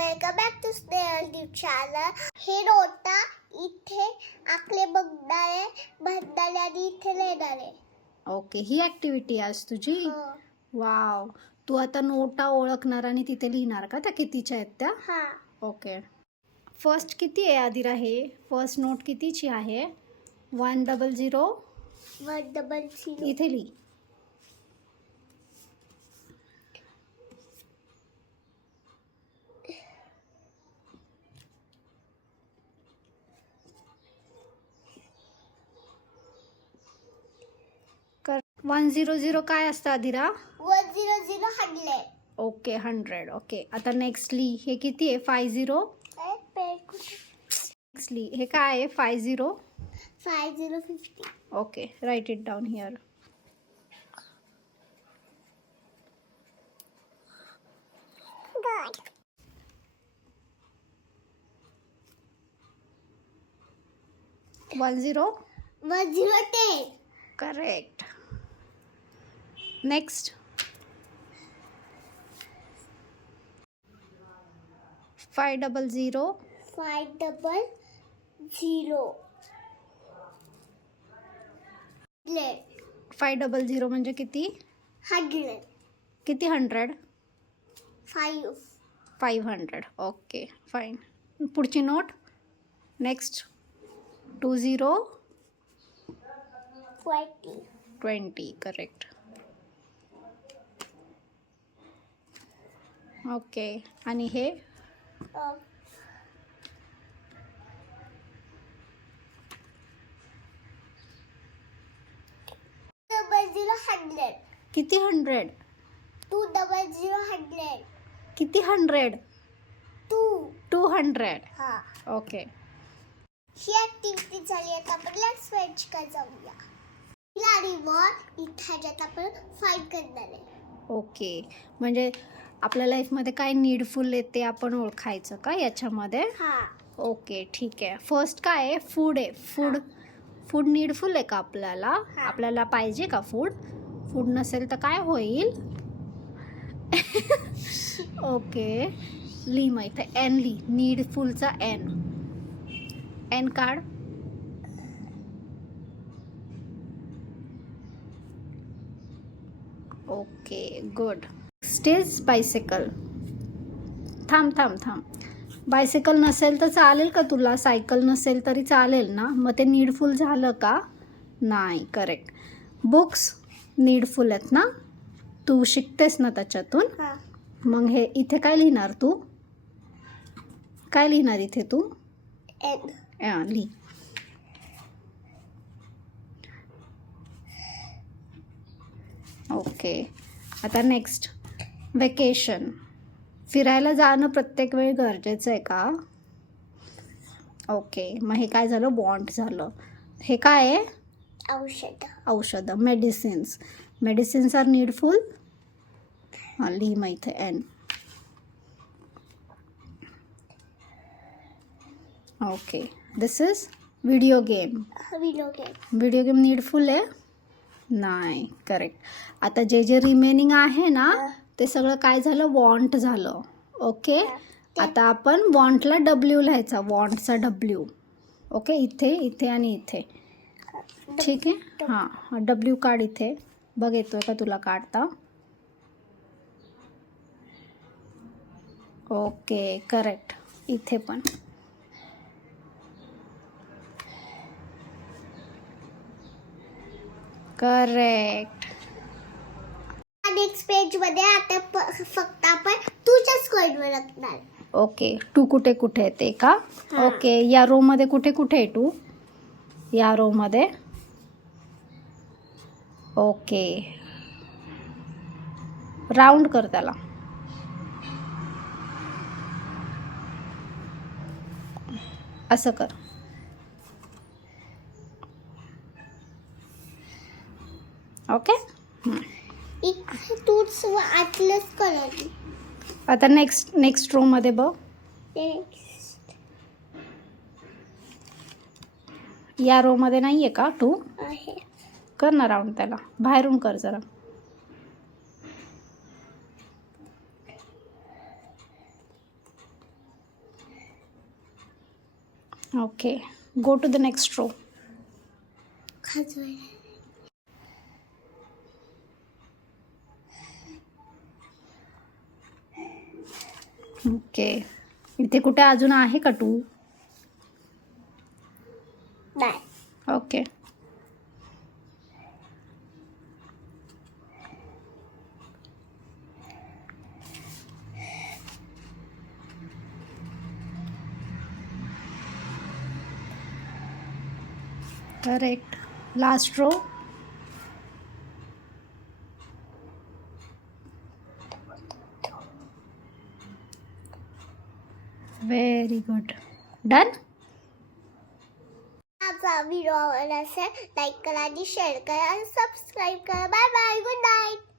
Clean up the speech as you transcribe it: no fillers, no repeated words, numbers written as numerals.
Welcome back to Snehal news channel. हे नोटा इथे आखले बघणारे म्हणणारे आणि इथे लिहिणारे. ओके, ही ऍक्टिव्हिटी आज तुझी. वाव, तू आता नोटा ओळखणार आणि तिथे लिहिणार का त्या कितीच्या आहेत त्या? हा. ओके, फर्स्ट किती आहे आदिरा? हे फर्स्ट नोट कितीची आहे? 100. 100 इथे लिही. कर 100 काय असतं आदिरा? 100 100. ओके, 100. ओके, आता नेक्स्ट ली. हे किती आहे? 50. नेक्स्ट ली. हे काय आहे? 50. 50 okay, write it down here. Good. 10. 10 correct. Next. 500. 500 500 म्हणजे किती? 100 किती? 100. 500 ओके, फाईन. पुढची नोट. नेक्स्ट. 20. 20. करेक्ट. ओके, आणि हे 100. किती? 100. 200 किती? 100. 200. हा. ओके. ही ऍक्टिव्हिटी झाली. आता आपण लेट्स स्विच कर जाऊया. आणि मग इथे ह्याच्यात आपण फाईट करणार आहे. ओके, म्हणजे आपल्या लाईफमध्ये काय नीडफुल आहे ते आपण ओळखायचं का याच्यामध्ये? हा. ओके, ठीक आहे. फर्स्ट काय आहे? फूड आहे. फूड नीडफुल आहे का आपल्याला? आपल्याला पाहिजे का फूड? फूड नसेल तर काय होईल? ओके, ली. मग इथे एन ली. नीडफुलचा एन काढ. Okay, good. Stage bicycle. थांब. बायसिकल नसेल तर चालेल का तुला? सायकल नसेल तरी चालेल ना? मग ते नीडफुल झालं का? नाही. करेक्ट. बुक्स नीडफुल आहेत ना? तू शिकतेस ना त्याच्यातून? मग हे इथे काय लिहिणार तू? काय लिहिणार इथे तू? लिही. ओके, आता नेक्स्ट. वेकेशन. फिरायला जाणं प्रत्येक वेळी गरजेचं आहे का? ओके, मग हे काय झालं? वॉन्ट झालं. हे काय आहे? औषध. Medicines are needful. लिही मग इथे n. Okay, this is video game. Video game needful आहे? नाही. करेक्ट. आता जे रिमेनिंग आहे ना ते सगळं काय झालं? वॉन्ट झालं. ओके, आता आपण वॉन्टला डब्ल्यू लिहायचा. वॉन्टचा डब्ल्यू. ओके, इथे आणि इथे. ठीक आहे. हां, डब्ल्यू काढ इथे. बघ येतोय का तुला काढता? Okay, correct. इथे पण. करेक्ट. नेक्स्ट पेज मध्ये आता फक्त आपण तुझ्या स्क्वेअरवर टाकणार. ओके, टू कुठे येते का? ओके, या रो मध्ये कुठे आहे टू? या रो मध्ये. ओके, राऊंड कर त्याला. असं कर. ओके. तूच आतलंच कलर. आता नेक्स्ट रो मध्ये बघ. या रो मध्ये नाहीये का टू? कर ना राऊंड त्याला. बाहेरून कर जरा. Okay, go to the next row. Okay, इथे कुठे अजून आहे का 2? नाही. Okay. Correct. Last row. Very good. Done. माझा व्हिडिओ आवडला असेल लाईक करा आणि शेअर करा आणि सबस्क्राईब करा. Bye bye. Good night.